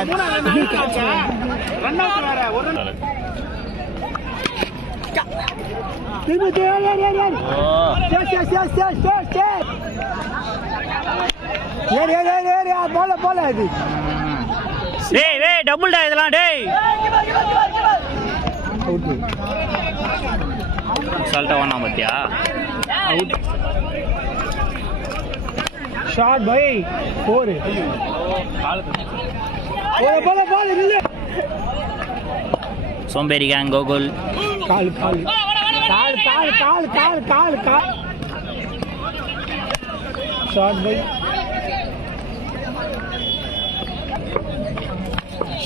Catch. டேய் double டா இதெல்லாம். டேய் சால்ட்டா வானா பத்தியா அவுட். Shot by 4. பால் இல்ல. சோம்பேறி கேங் கோகுல். கால்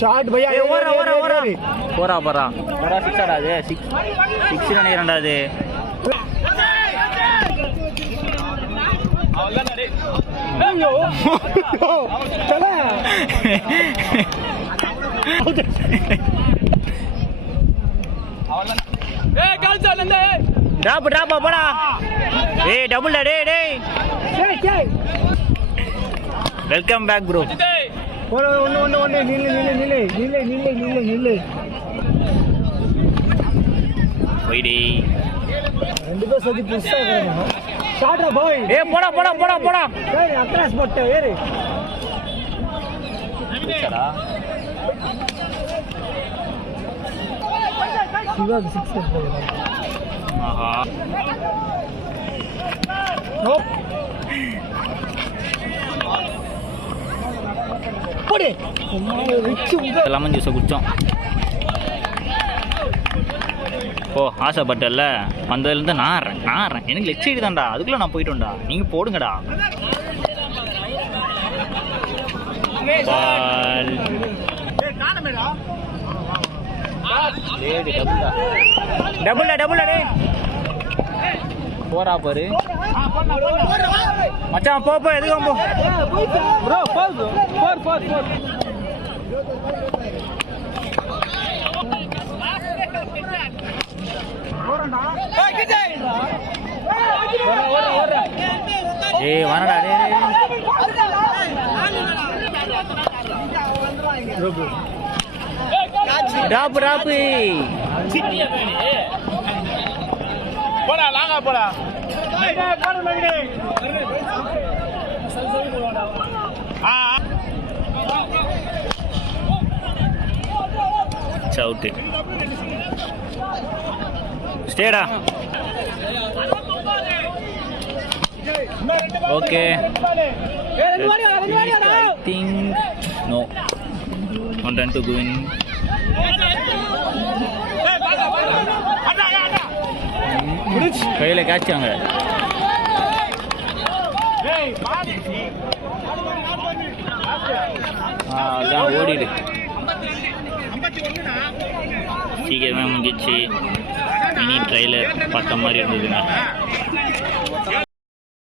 ஷாட் பை போறா 6 ஆடா அது. 6 நினைக்கிறேன்டா அது. டிராப் போடா. ஏய் டபுள் டா. டேய் வெல்கம் பேக் ப்ரோ. ஒன்னு நில்லு. போய்டி. ரெண்டு பேர் சதி புஷ்ஷா இருக்கணும். ஷாட்ரா பாய். ஏய் போடா. ஏய் அக்ராஸ் போட்ட ஏறு. சடா. சிவாக்கு 6 போடுறான். ஆஹா. நோ. போடு. லெமன் ஜூஸை குடித்தோம். ஓ ஆசைப்பட்டல வந்ததுலேருந்து நாறேன். எனக்கு லெக் சைடு தான்டா. அதுக்குள்ளே நான் போயிட்டோம்டா. நீங்கள் போடுங்கடா. டபுள் டே. போறா பாரு மச்சான். போ எதுக்கும் போ ப்ரோ. 4. ஏய் வாடா. டாப் போடா லாங்கா போடா. சவுட்டு ஸ்டேடா. Okay I think no. 1 run to go in. கையில கேட்சாங்க. அதான் ஓடிடு. சீக்கிரமே முடிஞ்சிச்சு. மினி ட்ரைலர் பார்த்த மாதிரி இருந்ததுங்க.